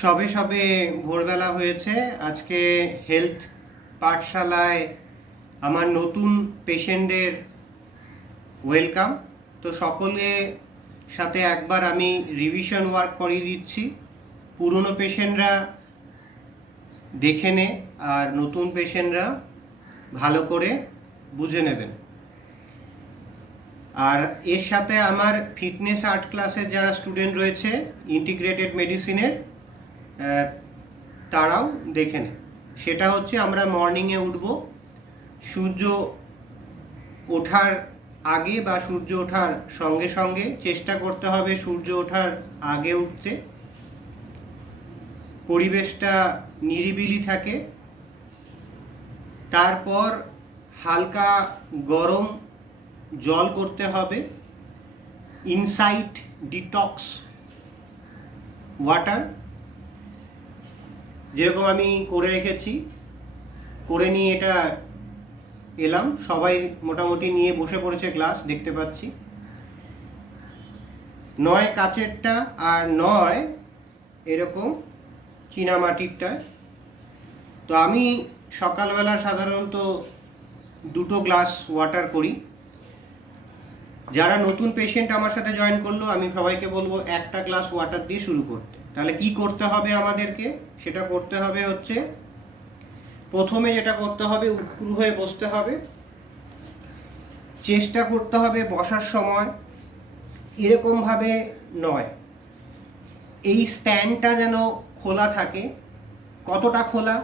সবে সবে ভোরবেলা হয়েছে। আজকে হেলথ পাঠশালায় আমার নতুন পেশেন্টদের ওয়েলকাম। তো সকলে সাথে একবার আমি রিভিশন ওয়ার্ক করিয়ে দিচ্ছি। পুরনো পেশেন্টরা দেখে নে আর নতুন পেশেন্টরা ভালো করে বুঝে নেবেন। আর এর সাথে আমার ফিটনেস আর্ট ক্লাসের যারা স্টুডেন্ট রয়েছে ইন্টিগ্রেটেড মেডিসিনের, তারাও দেখে নেয়। সেটা হচ্ছে আমরা মর্নিংয়ে উঠব, সূর্য ওঠার আগে বা সূর্য ওঠার সঙ্গে সঙ্গে চেষ্টা করতে হবে সূর্য ওঠার আগে উঠতে, পরিবেশটা নিরিবিলি থাকে। তারপর হালকা গরম জল করতে হবে, ইনসাইট ডিটক্স ওয়াটার, যেরকম আমি করে রেখেছি, করে নিয়ে এটা এলাম। সবাই মোটামুটি নিয়ে বসে পড়েছে গ্লাস, দেখতে পাচ্ছি। নয় কাচেরটা আর নয় এরকম চীনামাটিরটা। তো আমি সকালবেলা সাধারণত 2 গ্লাস ওয়াটার করি। যারা নতুন পেশেন্ট আমার সাথে জয়েন করলো, আমি সবাইকে বলবো 1 গ্লাস ওয়াটার দিয়ে শুরু করতে। তাহলে কি করতে হবে আমাদেরকে? সেটা করতে হবে হচ্ছে, প্রথমে যেটা করতে হবে, উপুর হয়ে বসতে হবে। চেষ্টা করতে হবে বসার সময় এরকমভাবে নয়, এই স্ট্যান্ডটা যেন খোলা থাকে। কতটা খোলা?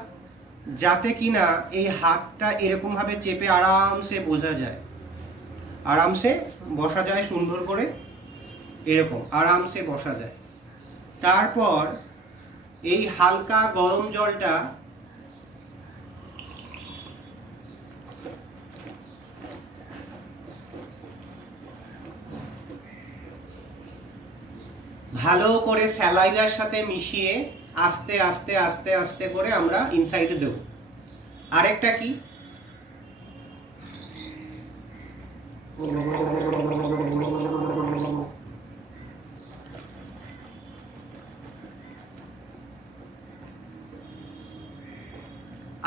যাতে কিনা এই হাতটা এরকমভাবে চেপে আরামসে বোঝা যায়, আরামসে বসা যায়, সুন্দর করে এরকম আরামসে বসা যায়। তারপর এই হালকা গরম জলটা ভালো করে স্যালাইনার সাথে মিশিয়ে আস্তে আস্তে আস্তে আস্তে করে আমরা ইনসাইডে দেব। আরেকটা কি,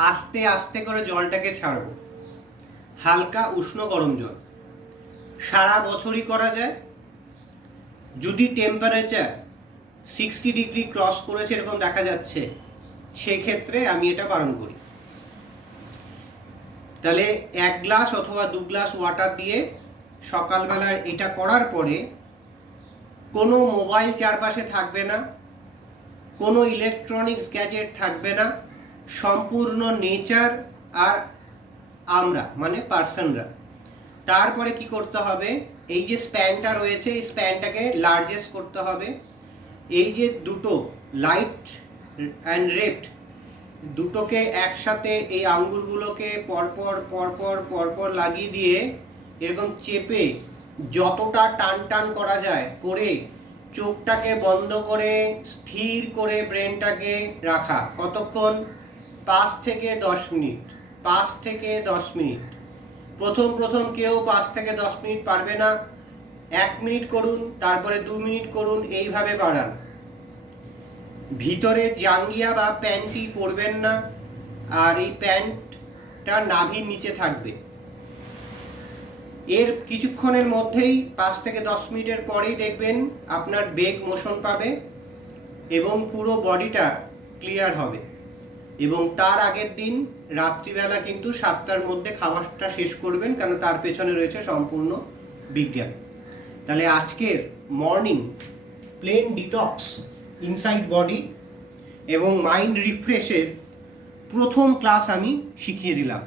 আস্তে আস্তে করে জলটাকে ছাড়বো। হালকা উষ্ণ গরম জল সারা বছরই করা যায়। যদি টেম্পারেচার 60 ডিগ্রি ক্রস করেছে এরকম দেখা যাচ্ছে, সেক্ষেত্রে আমি এটা বারণ করি। তাহলে 1 গ্লাস অথবা 2 গ্লাস ওয়াটার দিয়ে সকালবেলার এটা করার পরে কোনো মোবাইল চারপাশে থাকবে না, কোনো ইলেকট্রনিক্স গ্যাজেট থাকবে না, সম্পূর্ণ নেচার আর আমরা মানে পার্সনরা। তারপরে কি করতে হবে, এই যে স্প্যানটা রয়েছে এই স্প্যানটাকে লার্জেস্ট করতে হবে। এই যে দুটো লাইট অ্যান্ড লেফট দুটোকে একসাথে এই আঙ্গুলগুলোকে পরপর পরপর পরপর লাগিয়ে দিয়ে এরকম চেপে যতটা টান টান করা যায় করে চোখটাকে বন্ধ করে স্থির করে ব্রেনটাকে রাখা। কতক্ষণ? 5 থেকে 10 মিনিট। 5 থেকে 10 মিনিট। প্রথম কেউ 5 থেকে 10 মিনিট পারবে না, 1 মিনিট করুন, তারপরে 2 মিনিট করুন, এইভাবে বাড়ান। ভিতরে জাঙ্গিয়া বা প্যান্টটি পরবেন না, আর এই প্যান্টটা নাভির নিচে থাকবে। এর কিছুক্ষণের মধ্যেই 5 থেকে 10 মিনিটের পরেই দেখবেন আপনার বেগ মোশন পাবে এবং পুরো বডিটা ক্লিয়ার হবে। এবং তার আগের দিন রাত্রিবেলা কিন্তু 7টার মধ্যে খাবারটা শেষ করবেন, কারণ তার পেছনে রয়েছে সম্পূর্ণ বিজ্ঞান। তাহলে আজকের morning plan detox, inside body এবং মাইন্ড রিফ্রেশের প্রথম ক্লাস আমি শিখিয়ে দিলাম।